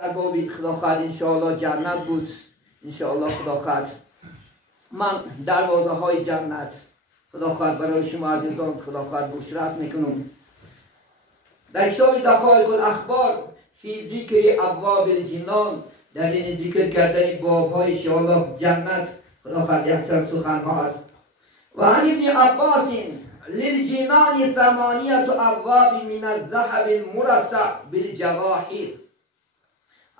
در بابی خدا خواهد انشاءالله جنت بود. انشاءالله خدا خواهد من دروازه های جنت خدا خواهد برای شما عزیزان خدا خواهد بشارت میکنم. در کتاب دقایق الاخبار فی ذکر ابواب الجنان در این ذکر کردن باب های انشاءالله جنت خدا خواهد یکسر سخن ها است. و عن ابن عباس للجنان ثمانیت ابواب من الذهب المرصع بالجواهر.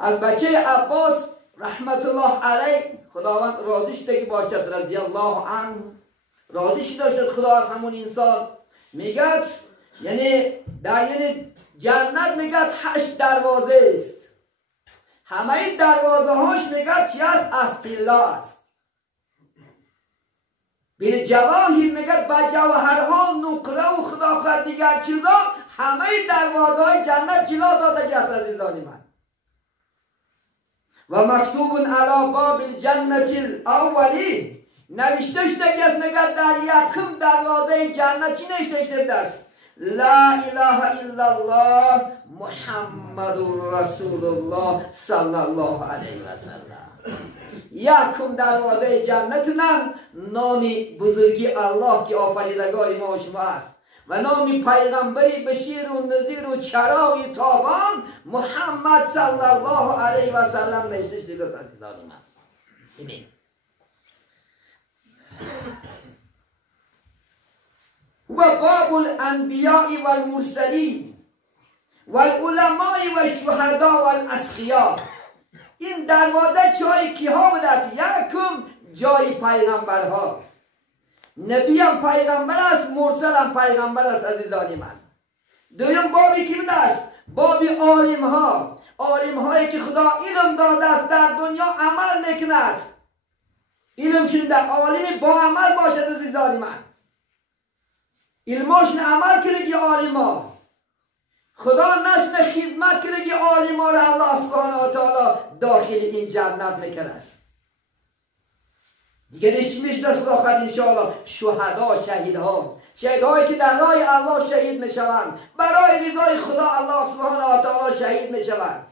از بچه عباس رحمت الله علیه خداوند راضیش دیگه باشد رضی الله عنه راضیش داشت خدا از همون انسان میگه یعنی در یعنی جنت میگه 8 دروازه است. همه دروازه هاش میگه چی است؟ از طلا است. به جواهر میگه با جواهرها نقره و خدا خواهد دیگر چیزا همه دروازه های جنت جلا داده است عزیزان من. و مکتوب علی باب الجنت الاولی نوشتهش دیگه میگه در یکم دروازه جنت چی نوشته است؟ لا اله الا الله محمد رسول الله صلی الله علیه و سلم. یکم دروازه جنت نام بزرگی الله که آفریدگار ما و شما است و نام پیغمبری بشیر و نذیر و چراغ تابان محمد صلی الله علیه و سلم نوشتهش دیگه عزیزان من. اینه و باب الانبیاء والمرسلین والعلماء والشهداء والاسقیاء. این دروازه جای کیها بوده است؟ یکم جای پیغمبرها. نبی هم پیغمبر است، مرسل هم پیغمبر است عزیزان من. دویم بابی کی بوده است؟ باب عالم ها. عالم هایی که خدا علم داده است در دنیا عمل میکند. علمشون در عالم با عمل باشد عزیزان من. علماشون عمل کرده عالم ها. خدا نشن خدمت کرده عالم ها را الله سبحانه و تعالی داخل این جنت میکنه است. دیگه نشی میشد خدا خواهد انشاءالله شهدا شهیدها. شهیدهایی که در راه الله شهید میشوند برای رضای خدا الله سبحانه و تعالی شهید میشوند.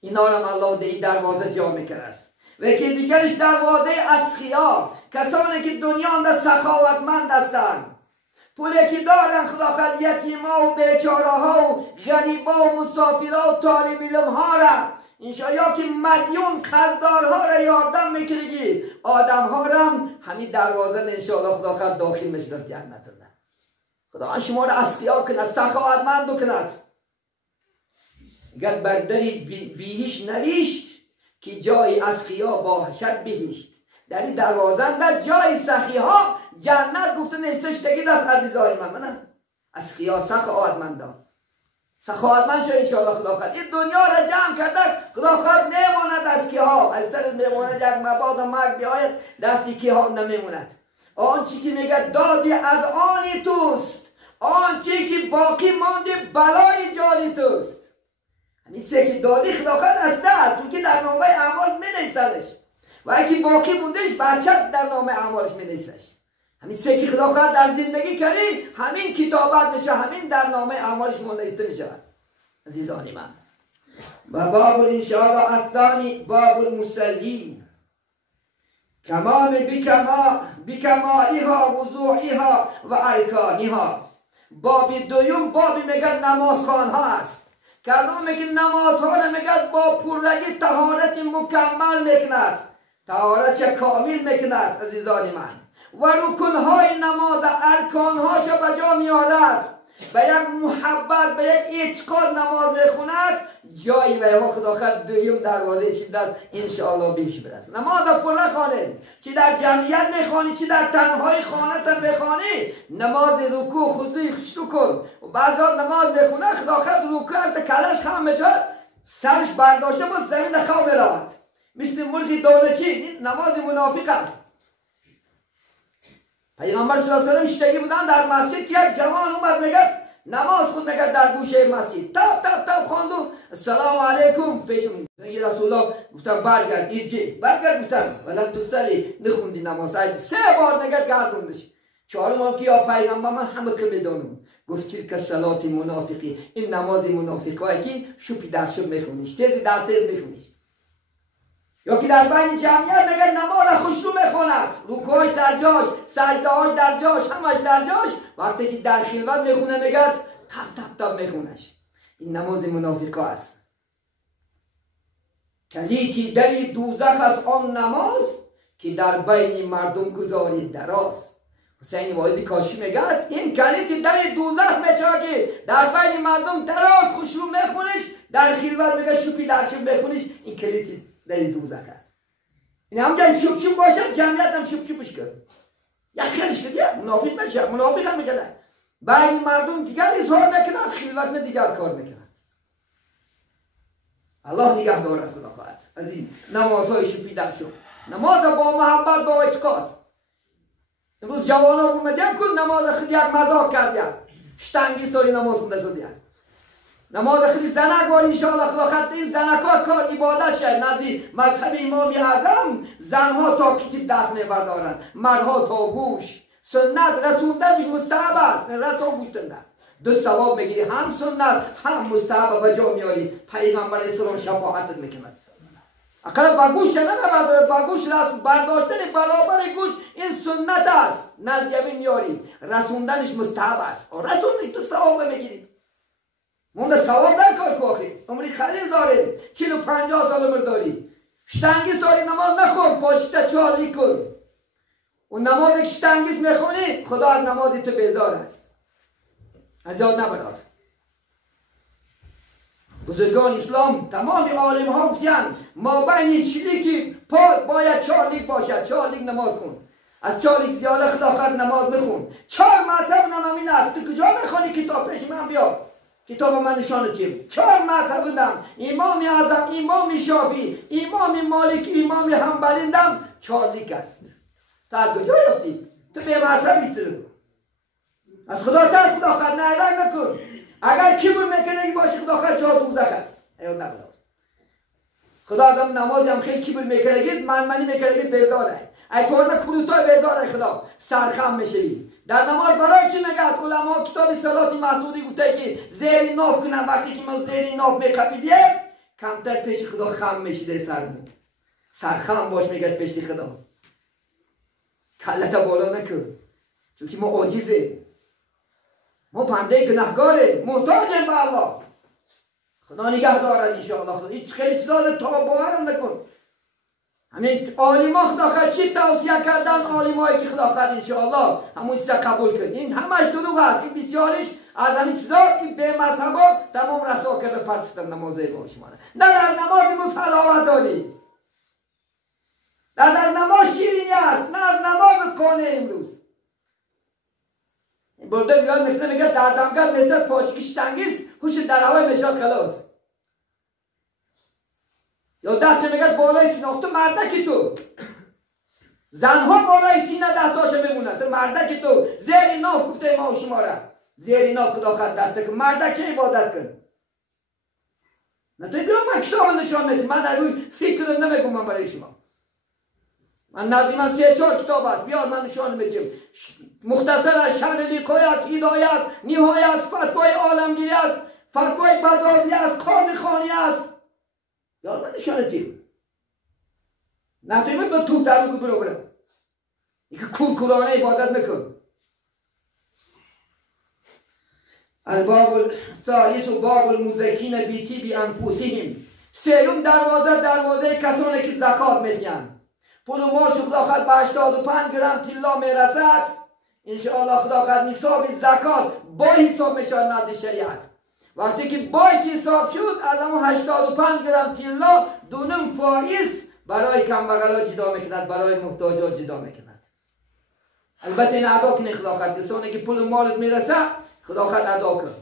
اینا هم الله در این دروازه جا میکنه است. و که دیگرش دروازه اسخیا کسانی که دنیا اندر سخاوتمند هستند پولی که دارن خدا خواهد یتیما و بیچاره ها و غریبا و مسافرها و طالب علم ها را انشاءالله که ملیون قرضدارها را یاردم میکنگی آدم ها را همین دروازه انشاءالله خدا خواهد داخل میشد از جنت. خدا شما را اسخیا کند سخاوتمند کند. اگر بر دری بیهش نوشت که جای اسخیا باشد بهشت. در این دروازه در جای سخی ها جنت گفته نیستش دیگه دست عزیزای من اسخیا سخاوتمندان سخاوتمند شو انشاءالله خدا خواهد. این دنیا را جمع کرده خدا خواهد نماند از کیها از سر میماند یک مباد و مرگ بیاید دستی کیها نمیموند. آنچه که میگه دادی از آنی توست آنچه که باقی مانده بلای جانی توست. همین سه که دادی خدا خواهد از دست اون که در نامه اعمال می نیستدش و اگه باقی موندهش بچت در نامه اعمالش می نیستش. همین سه که خدا خواهد در زندگی کردی همین کتابت میشه همین در نامه اعمالش نیسته میشه عزیزان من. و باب انشاءالله الثانی باب المصلی کمال بکمالها وضوعها و ارکانها. باب دوم بابی میگه نمازخوان ها است. کلام میگه نمازها را میگه با پررگی طهارت مکمل میکند طهارت کامل میکند عزیزان من. و رکنهای نماز ارکانهاش به جا میارد به یک محبت به یک اعتقاد نماز میخوند جایی به او خدا خواهد دویم دروازه چی دست انشاءالله بیش برسد. نماز پر نخوانید چی در جمعیت میخوانی چی در تنهای خانه تا میخوانی نماز رکوع خضوع خشوع کن. و بعضا نماز میخونه خدا خواهد رکوع تا کلش خم میشد سرش برداشته بود زمین خواب میرود مثل ملک دولتی. نماز منافق است. پیغمبر صلی الله علیه و شتگی بودن در مسجد یک جوان اومد میگه نماز خود میگه در گوشه مسجد تب خواندو السلام علیکم پیشم رسول الله گفتم برگرد گفتم ولن تصلی نخوندی نماز 3 بار میگه گردوندش چهارم هم که یا پیغمبر من همه که بدانم گفت که صلات منافقی این نماز منافقایی که شوپی در شب میخونیش تیزی در تیز میخونیش یا که در بین جمعیت میگه نماز خشوع میخوند رکوعش در جاش سجده‌هاش در جاش همش در جاش وقتی که در خلوت میخونه میگه تپ تپ تپ میخونش این نماز منافقا است کلیدی در دوزخ است آن نماز که در بین مردم گذارید دراز حسین واعظی کاشی میگه این کلیدی در دوزخ میشه که در بین مردم دراز خشوع میخونش در خلوت میگه شوپی در شب میخونش این کلیدی در دوزخ است این هم جمع شب شب باشه جمعیت هم شب شبش کرد یک خیلیش کرد منافق نشه منافق هم میگه بین مردم دیگر اظهار نکنند خلوت نه دیگر کار میکنند الله نگه دارد خدا خواهد از این نمازهای شبی در شب نماز با محبت با اعتقاد امروز جوانا رو میدیم کن نماز خیلی یک مذاق کردیم شتنگیست داری نماز خونده زدیم نماز خیلی زنک باری انشاءالله خدا خواهد این زنک ها کار عبادت شد نزدی مذهب امام اعظم زنها تا کتیب دست میبردارند مردها تا گوش سنت رسوندنش مستحب است رسول گوشتنده دو ثواب میگیری هم سنت هم مستحب به جا میاری پیغمبر اسلام شفاعتت میکند اقلا با گوش نمیبرداره با گوش برداشتن برابر گوش این سنت است نزدیمی میاری رسوندنش مستحب است رسول تو ثواب میگیری مونده ثواب نکار که آخی عمری خلیل داریم 40-50 سال عمر داری شتنگیز داری نماز نخون پاشیده چالی کن اون نماز که شتنگیز میخونی خدا از نمازی تو بیزار است از یاد نبرار بزرگان اسلام تمام عالم ها گفتن ما بین چلیکی پار باید 4 لیک باشد 4 لیک نماز خون از 4 لیک زیاده خدا خواهد نماز بخون 4 مذهب نمامین است تو کجا میخونی کتاب پیش من بیا کتاب من نشانه تیم 4 مذهب دم امام اعظم امام شافعی امام مالک امام حنبلی دم 4 لیک است تا از کجا یافتی تو به مذهب میتونی از خدا ترس خدا خواهد نه نکن اگر کبر میکنه باشه خدا خواهد جا دوزخ است ایاد نبرد خدا ازم نمازی هم خیلی کبر میکنه منی میکنه بیزاره ای طور نکلوتای بیزاره خدا سرخم میشوی در نماز برای چی میگه علما کتاب صلات مسعودی گفته که زیر ناف کنن وقتی که ما زیر ناف میکپیدیم کمتر پیش خدا خم میشیده سرمون سرخم باش میگه پیش خدا کلتا بالا نکن چون که ما عاجزیم ما بنده گناهکاریم محتاجیم به الله خدا نگه دارد انشاءالله خدا هیچ خیلی چیزا تا باورم نکن همین عالما خدا خواهد چی توصیه کردن عالمایی که خدا خواهد انشاءالله همون چیزا قبول کرد این همش دروغ است این بسیارش از همین چیزا به مذهبا تمام رسوا کرده پرستن نمازه باشمانه نه در نماز مسلوات داری در نماز شیرینی است نه از نمازت کنه امروز برده بیاد میکنه میگه در دمگر مثل پاچه کشتنگیز هوش در هوای میشاد خلاص یا دست میگه بالای سینه تو مردکی تو زنها بالای سینه دستاشو میمونه تو مردکی تو زیر ناف گفته ما و شما را زیر ناف خدا خواهد دسته کن مردک چه عبادت کن نه تو بیا من کتاب نشان میدم من در روی فکر نمیگم من برای شما من نزدی من 3-4 کتاب است بیار من نشان میدم مختصر از شرح لیقای است هدایه است نهایه است فتوای عالمگیری است فتوای بدازی است قاضی خانی است یاد من نشان دیم نتیمه به توپ در رو برو برد اینکه کورکورانه عبادت میکن الباب الثالث و باب المزکین بیتی بی انفوسهم سیوم دروازه کسانی که زکات میتین پول و ماش خدا خواهد به 85 گرم طلا میرسد انشاءالله خدا خواهد نصاب زکات با حساب میشد نزد شریعت وقتی که بای که حساب شد از همون 85 گرم طلا دونم فائز برای کمبغلا جدا میکند برای محتاجا جدا میکند البته این ادا کنه خدا خواهد کسانی که پول و مالت میرسه خدا خواهد ادا کن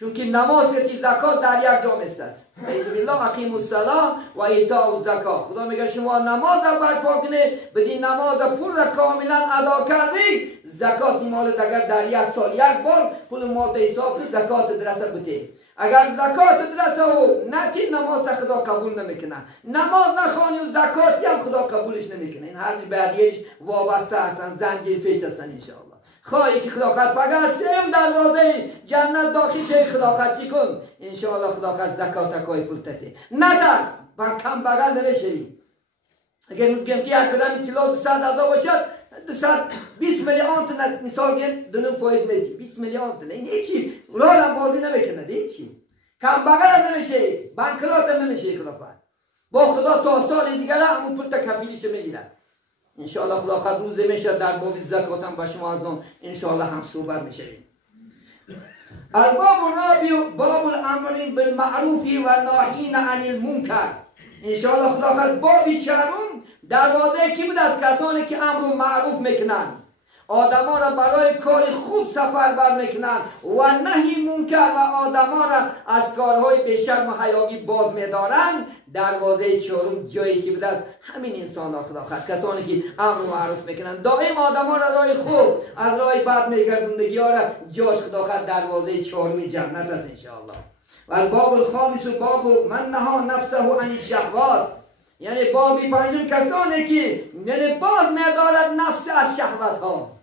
چون که نماز که زکات در یک جا میستد اعوذ بالله اقیموا الصلاة و ایتاء الزکات خدا میگه شما نماز را برپا کنید بدین نماز پول را کاملا ادا کردی زکات مالت اگر در یک سال یک بار پول مالت حساب کنی زکات درسه بده اگر زکات درسه و نتی نماز خدا قبول نمیکنه نماز نخوانی و زکاتی هم خدا قبولش نمیکنه این هر بعدیش وابسته هستن زنجیر پیش هستن انشاءالله خواهی که خداخت پگه سیم دروازه جنت داخل شه خداخت چی کن انشاءالله خداخت زکات تکای پولتته نترس با کم بغل نمیشوی اگر میگم که یک بدم اطلاع 200,000 باشد 220 میلیون تا مثال گیم دونم فایز میتی 20 میلیون تا این هیچی رول هم بازی نمیکنه هیچی کم بغل نمیشه بانکلات نمیشه خداخت با خدا تا سال دیگر همون پول تا کفیلیش میگیرد انشاءالله خدا خود روز میشه در باب زکات هم با شما از اون انشاءالله هم صحبت میشویم الباب الرابع باب الامر بالمعروف و ناهین عن المنکر انشاءالله خدا خود بابی چهارم دروازه کی بود از کسانی که امر معروف میکنن آدما را برای کار خوب سفر بر میکنن و نهی منکر و آدما را از کارهای بیشرم و حیاگی باز میدارن دروازه چهارم جایی که بود از همین انسان ها خدا خواهد کسانی که امر معروف میکنن دائم آدما را راه خوب از راه بد میگردوندگی ها را جاش خدا خواهد دروازه چهارم جنت است انشاءالله و الباب الخامس باب من نهى نفسه عن الشهوات یعنی بابی پنجم کسانی که یعنی باز میدارد نفس از شهوت ها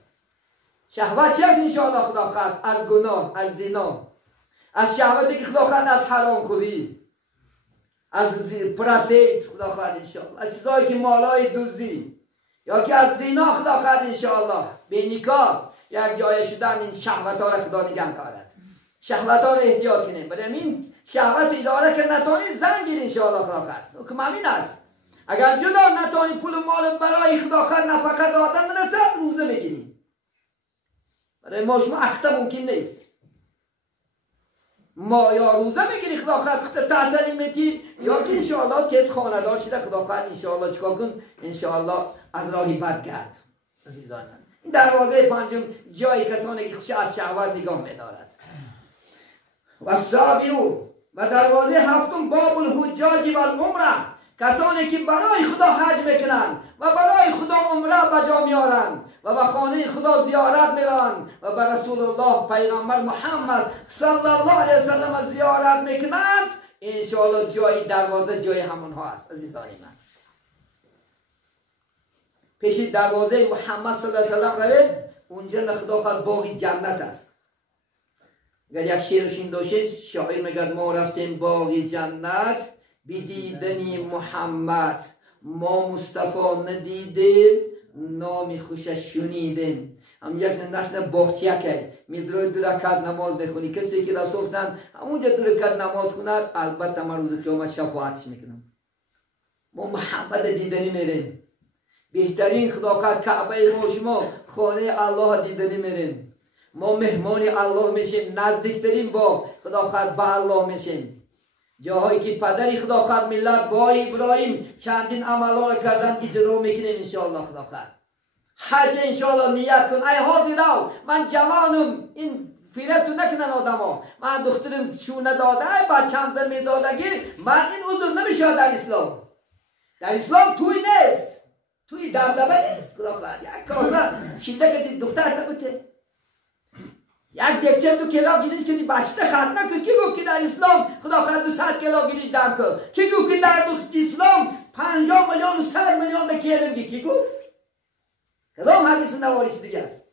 شهوت چی است انشاءالله خدا خواهد از گناه از زنا از شهوتی که خدا خواهد از حرام خوری از پرسید خدا خواهد انشاءالله از چیزایی که مالای دزدی یا که از زنا خدا خواهد انشاءالله به نکاح یک جای شدن این شهوت ها را خدا نگه دارد شهوت ها را احتیاط کنیم برای این شهوت اداره که نتانید زن گیر انشاءالله خدا خواهد حکم همین است اگر جدا نتانی پول مال برای خدا خواهد نفقه دادن برسد روزه میگیری برای ما شما اخته ممکن نیست ما یا روزه میگیری خدا خواهد خود تحصیلی میتی یا که انشاءالله کس خاندار شده خدا خواهد انشاءالله چکا کن انشاءالله از راهی بد گرد عزیزان این دروازه پنجم جای کسانی که از شهوت نگاه میدارد و سابیو و دروازه هفتم باب الحجاج و العمره کسانی که برای خدا حج میکنن و برای خدا عمره بجا میارن و به خانه خدا زیارت میرن و به رسول الله پیغمبر محمد صلی الله علیه وسلم زیارت میکنند انشاءالله جای دروازه جای همون ها است عزیزان من پیش دروازه محمد صلی الله علیه وسلم روید اونجا خدا خواهد باغی جنت است اگر یک شعرشین داشتید شاعر میگد ما رفتیم باغی جنت بدیدنی محمد ما مصطفی ندیدیم نام خوشش شنیدیم هم یک نشن باغچه که میدروی دو رکعت نماز بخونی کسی که را صفتن همونجا دو رکعت نماز خوند البته من روز قیامت شفاعتش میکنم ما محمد دیدنی میریم بهترین خداوند کعبه ما شما خانه الله دیدنی میریم ما مهمان الله میشیم نزدیکترین با خداوند به الله میشیم جاهایی که پدری خداوند ملت با ابراهیم چندین عملا کردن اجرا میکنیم انشاءالله خداوند حج انشاءالله نیت کن ای حاضران من جوانم این فیرت تو نکنن آدما من دخترم شونه داده بچه‌م زمین دادگی من این عذر نمیشه در اسلام در اسلام توی نیست توی دبدبه نیست خداوند یک کاسه چیده که دختر نبوده یک دکچه 2 کیلو گیریش که بچه ختمه که کی گفت که در اسلام خداوند 200 کیلو گیریش دم کرد کی گفت که در اسلام 50 میلیون و 100 میلیون به کیلو گیری کی گفت کدام حدیث نواریش دیگه است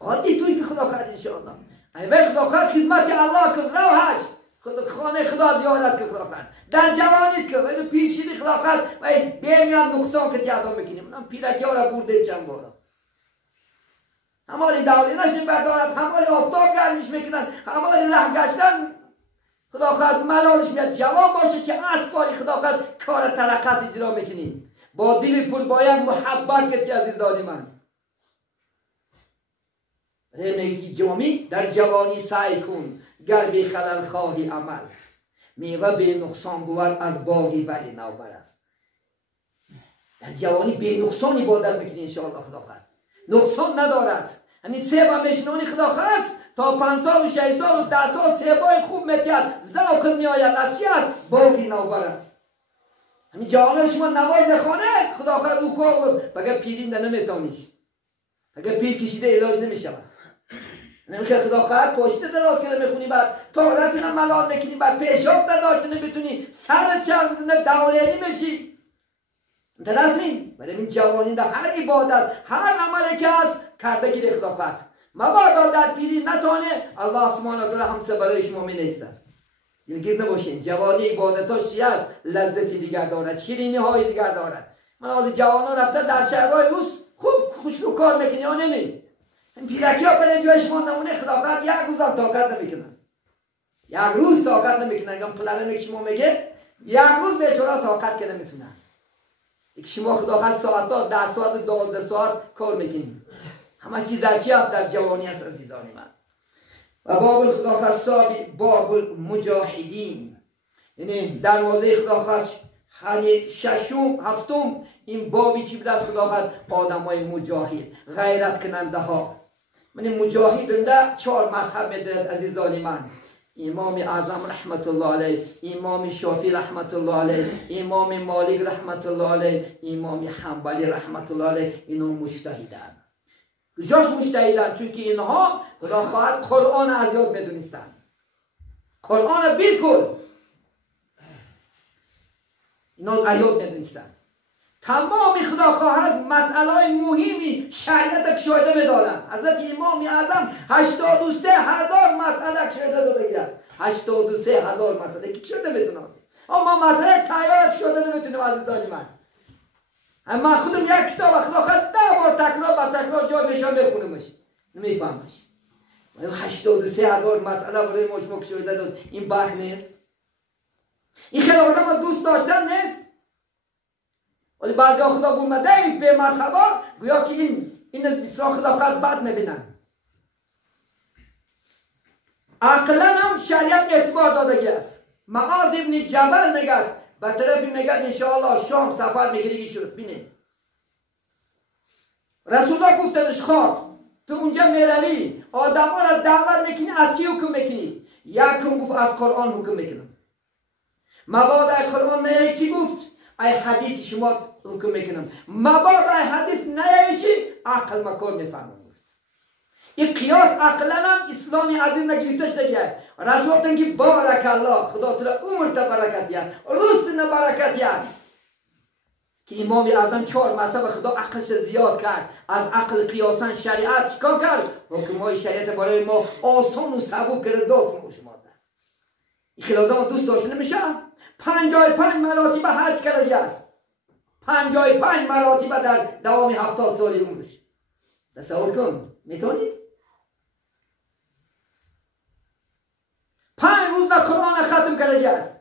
عادی توی که خداوند انشاءالله ای خداوند خدمت الله کن رو حج خانه خدا زیارت کن خداوند در جوانیت کن و پیشینی خداوند و بیمیان نقصان که تیادم بکنیم من پیرکی ها را برده چند بارا همالی دولینش بردارد همالی آفتاب گرمیش میکنن همالی ره گشتن خداوند ملالش میاد جوان باشه که از کاری خداوند کار ترقت اجرا میکنیم با دل پر باید محبت کتی عزیزانی من رمیگی جامی در جوانی سعی کن گر بی خلل خواهی عمل میوه به نقصان بود از باغی بری نوبر است در جوانی به نقصان عبادت میکنی انشاءالله خداوند نقصان ندارد همین سیب هم بشنونی خداوند تا 5 سال و 6 سال و 10 سال سیبای خوب میتید ذوق میآید از چی است باغی نوبر است همین جوان شما نماز بخونه خداوند او کو بگه پیرینده نمیتونیش اگه پیر کشیده علاج نمیشه نمیشه خداوند پشت دراز کنه میخونی بعد طهارت هم ملال میکنی بعد پیشاب نداشت نمیتونی سر چند دورانی میشی درسمی برای این جوانی در هر عبادت هر عملی که هست کرده گیره خدا خواهد مبادا در پیری نتانه الله سبحانه و تعالی همسه برای شما می نیست است. گیر نباشین جوانی عبادتاش چی است؟ لذتی دیگر دارد، شیرینی های دیگر دارد. من از جوانان رفته در شهرهای روز خوب خوشلو کار میکنی یا نمی پیرکی ها پر جایش نمونه خدا خواهد یک روز هم طاقت نمیکنن، یک روز طاقت نمیکنن. اگه پلره شما میگه یک روز بیچاره طاقت که نمیتونن. شما خدا خواهد ساعت ها 10 ساعت 12 ساعت کار میکنیم. همه چیز در چی هست؟ در جوانی هست عزیزان من. و باب خدا خواهد صابی باب المجاهدین، یعنی دروازه خدا خواهد ششم هفتم این بابی چی بود از خدا خواهد؟ آدم های مجاهد غیرت کننده ها. من مجاهدنده 4 مذهب میدهد عزیزان من. امام اعظم رحمت الله علیه، امام شافعی رحمت الله علیه، امام مالک رحمت الله علیه، امام حنبلی رحمت الله علیه، اینا مجتهدن. کجاش مجتهدن؟ چون که اینها خدا خواهد قرآن از یاد میدونستن. قرآن بالکل اینا از یاد میدونستن. تمام خدا خواهد مسئله های مهمی شریعت کشایده میدادن. حضرت امام اعظم 83,000 مسئله کشایده داده است. 83,000 مسئله که کشایده میدونن. اما مسئله تیار کشایده نمیتونیم عزیزان من. من خودم یک کتاب خدا خواهد 10 بار تکرار با تکرار جای میشم بخونمش نمیفهمش. 83,000 مسئله برای ما شما کشایده داد. این بخت نیست؟ این خیلی آدم دوست داشتن نیست؟ ولی بعضی ها خدا بومده به مذهبا گویا که این بسیار خدا خواهد بد میبینن. عقلا هم شریعت اعتبار دادگی است. معاذ ابن جبل میگد به طرفی میگد انشاءالله شام سفر میکنی شروع بینه. رسول الله گفتنش خواب تو اونجا میروی آدم ها را دعوت میکنی از چی حکم میکنی؟ یکم گفت از قرآن حکم میکنم. مبادا قرآن نه چی گفت؟ ای حدیث شما حکم میکنم. مبادا ای حدیث نه چی؟ عقل مکار میفهمم. این قیاس عقلا هم اسلامی عزیز نگیرتش دیگه. رسول تنگی بارک الله خدا تو را عمر تا برکت یاد روز نه برکت یاد. که امام اعظم 4 مذهب خدا عقلش زیاد کرد. از عقل قیاسا شریعت چیکار کرد؟ حکم های شریعت برای ما آسان و سبک کرد داد ما شما. این خیلی آدم دوست داشته نمیشه. 55 مراتب حج کرده است. 55 مراتب در دوام 70 سالی عمرش. تصور کن میتونید؟ 5 روز نه قرآن ختم کرده است.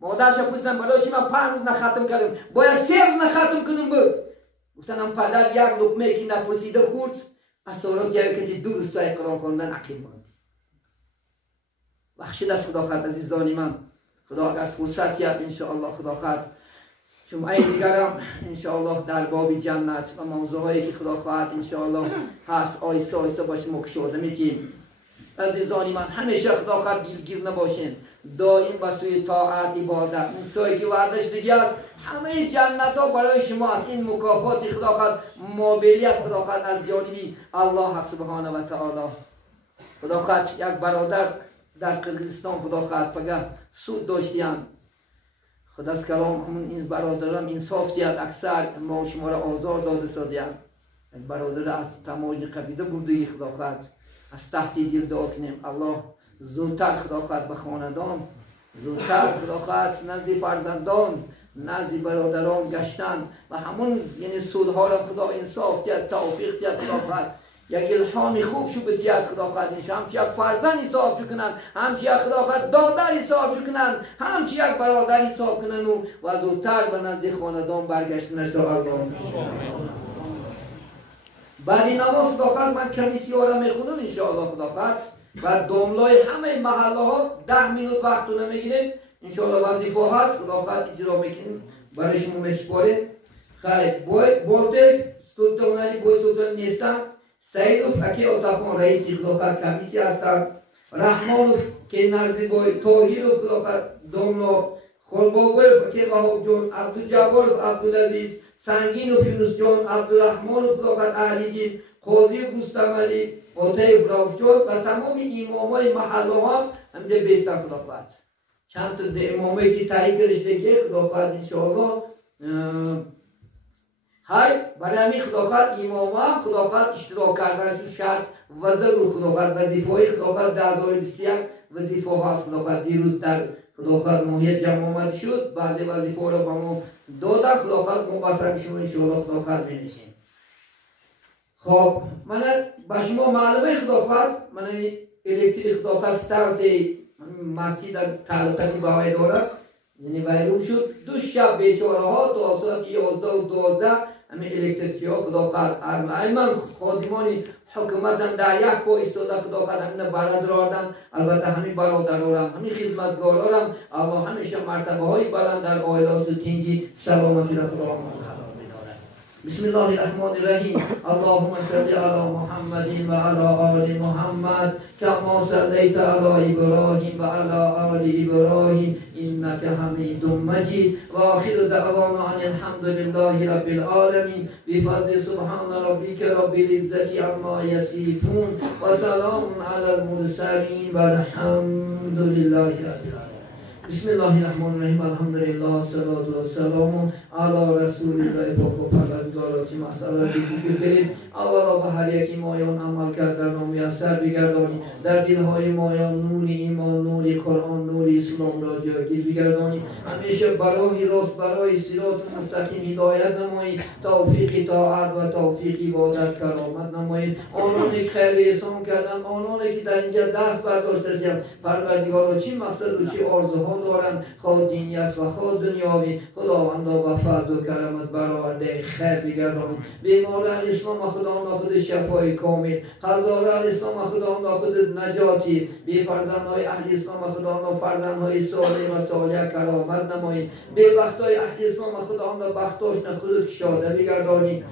مادرش پرسیدم برای چی من 5 روز نه ختم کردم؟ باید 3 روز نه ختم کنم بود. گفتم پدر یک لقمه که نپرسیده خورد اثرات یه که 2 روز توی قرآن خواندن عقیم ماند. بخشید از خدا خواهد عزیزانی من. خدا اگر فرصت یاد انشاءالله خدا خواهد جمعه دیگرم انشاءالله در باب جنت و موضوعهایی که خدا خواهد انشاءالله هست آیسته آیسته باشیم و کشوده میتیم. عزیزانی من همیشه خدا خواهد گیر نباشین، دائم به سوی طاعت عبادت. این سوی که وعدش دیگه است همه جنت ها برای شما است. این مکافات خدا خواهد مابلی است خدا خواهد از جانبی الله سبحانه و تعالی. خدا خواهد یک برادر در قرقیزستان خدا خواهد پگه سود داشتیم. خدا از کلام همون این برادرم انصاف دید اکثر ما شما را آزار داده سادیم. یک برادر از تماج قبیله بردگی خدا خواهد از تحت دل دعا کنیم الله زودتر خدا خواهد به خاندان زودتر خدا خواهد نزد فرزندان نزد برادران گشتن و همون یعنی سودها را خدا انصاف دید توفیق دید خدا خواهد یک الهام خوب شو بتیاد خدا خواهد میشه. همچی یک فرزند حساب شو کنن، همچی یک خدا خواهد دادر حساب شو کنن، همچی یک برادر حساب کنن و زودتر به نزد خاندان برگشتنش دو الله. بعد این نماز خدا خواهد من کمیسی ها را میخونم انشاءالله خدا خواهد و دوملای همه محله ها 10 مینوت وقت رو نمیگیریم انشاءالله وظیفه هست خدا خواهد اجرا میکنیم برای شما مسپاریم. خیلی بولته ستونانی بوی ستون نیستم. سیدوف اکی اتاقان رئیسی خدا خواهد کمیسی هستم. رحمانوف که نرزی بای توهیروف خدا خواهد دوملا خلباگویف اکی وحاب جون عبدالجباروف عبدالعزیز سنگینوف یونس جون عبدالرحمانوف خدا خواهد اهلیدین قاضی رستم علی عطیف راف جون و تمام امامای محله ها همده بیستن خدا خواهد. چند تا امامایی که تایی کرش دیگه خدا خواهد انشاءالله های برای همین خداوند امام هم خداوند اشتراک کردنشون شرط و ضرور خداوند وظیفه های خداوند در 2021 وظیفه هاست. خداوند دیروز در خداوند ماهی جمع آمد شد، بعضی وظیفه رو با ما دادن، خداوند مقصر میشیم انشاءالله خداوند بنشیم. خب من با شما معلومه خداوند من الکتریک خداوند ستارز مسجد تعلقاتی با وی دارد، یعنی ویرون شد. دو شب بیچاره ها تا ساعت 11 و 12 همین الکتریکی ها خداوند من خادمان حکومت هم در یک پا ایستاده خداوند همین برادرانم، البته همین برادرانم همین خدمتگارانم الله همیشه مرتبه های بلند در عائلات و تنجی سلامتی را خداوند. بسم الله الرحمن الرحیم. اللهم صل علی محمد و علی آل محمد کما صلیت علی ابراهیم و علی آل ابراهیم انک حمید مجید و آخر دعوانا ان الحمد لله رب العالمین بفضل سبحان ربک رب العزة عما یصفون و سلام علی المرسلین و الحمد لله رب العالمین. بسم الله الرحمن الرحیم. الحمدلله الصلاة والسلام علی رسول الله پاک و پروردگار. مسئله دیگه بریم. اولا به هر یکی مایان عمل کردن و میسر بگردانیم، در دلهای مایان نور ایمان، نور قرآن، نور اسلام را جاگیر بگردانیم. همیشه برای راست، برای صراط مستقیم هدایت نمایید، توفیق طاعت و توفیق عبادت کرامت نمایید. آنانی که خیر احسان کردن، آنانی که در اینجا دست برداشتند، پروردگار چی مقصد و چی آرزوها دارند، خود دینی است و خود دنیاوی، خداوندا با فضل و کرامت برآورده خیر بگردانید. بیماران اسلام خداوند خود شفای کامل، هزاران اسلام خداوند خود نجاتی، بی فرزندهای اهل اسلام خداوند فرزندهای صالح و صالح کرامت نمایید. بی بختای اهل اسلام خداوند بختاشون خودت کشاده بگردانید.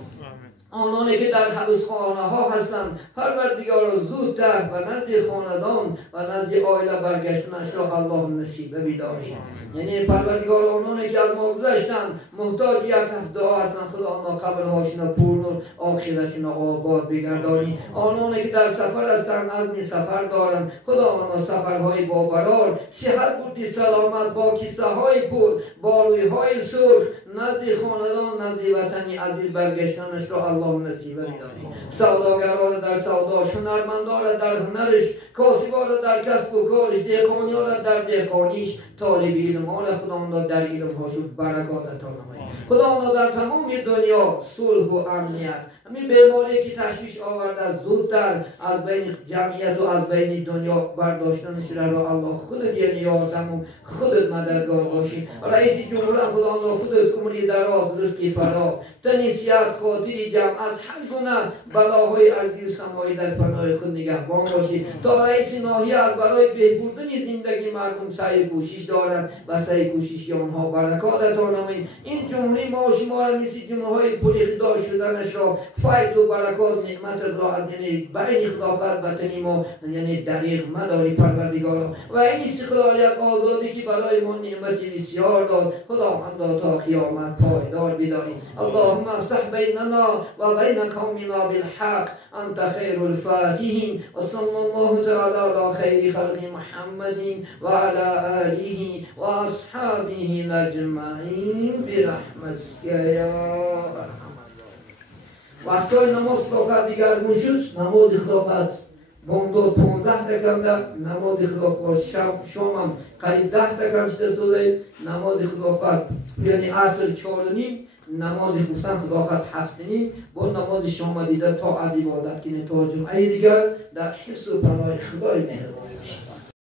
آنانی که در حبسخانه ها هستند پروردگار زودتر و نزد خاندان و نزد عائله برگشتنش را الله نصیب بدارید. یعنی پروردگار آنانی که از ما گذشتند محتاج یک دعا هستند، خدا آنها قبرهاشون پر نور آخرتشون آباد بگردانی. آنانی که در سفر هستند عزم سفر دارند، خدا آنها سفرهای با قرار، صحت بودی سلامت با کیسه های پر، با روی های سرخ نزد خاندان نزد وطنی عزیز برگشتنش را الله نصیب بدارید. سوداگران در سوداش، هنرمندان در هنرش، کاسبان در کسب و کارش، دهقانیان در دهقانیش، طالب علمان خداوند در علم هاشون برکات عطا نمایید. خداوند در تمام دنیا صلح و امنیت، همین بیماری که تشویش آورده زودتر از بین جمعیت و از بین دنیا برداشتنش را الله خودت یعنی یاردم خودت مددگار باشی. رئیس جمهور خداوند خودت عمری دراز، رزقی فرا، تنیسیت، خاطری جمع از هر گونه بلاهای ارضی و سمایی در پناه خود نگهبان باشی. تا رئیس ناحیه از برای بهبودی زندگی مردم سعی کوشش دارند و سعی کوشش آنها برکات عطا نمایید. این جمهوری ما شما را مثل جمهورهای پلیخدار شدنش را فایت و برکات نعمت را از یعنی بین خلافت وطنی ما یعنی دریغ مداری پروردگارا و این استقلالیت آزادی که برای ما نعمتی بسیار داد خداوند تا قیامت پایدار بداریم. اللهم افتح بیننا و بین قومنا بالحق انت خیر الفاتحین و صلی الله تعالی علی خیر خلق محمد و علی آله و اصحابه اجمعین برحمتک یا ارحم. وقتای نماز خلافت دیگرگون شد، نماز خلافت بامداد 15 دقیقه در نماز خلافت شام هم قریب 10 دقیقه شده، نماز خلافت یعنی عصر 4 نیم، نماز گفتن خلافت 7 نیم، با نماز شام دیده تا عبادت کنه تا جمعه دیگر در حفظ و پناه خدای مهربان.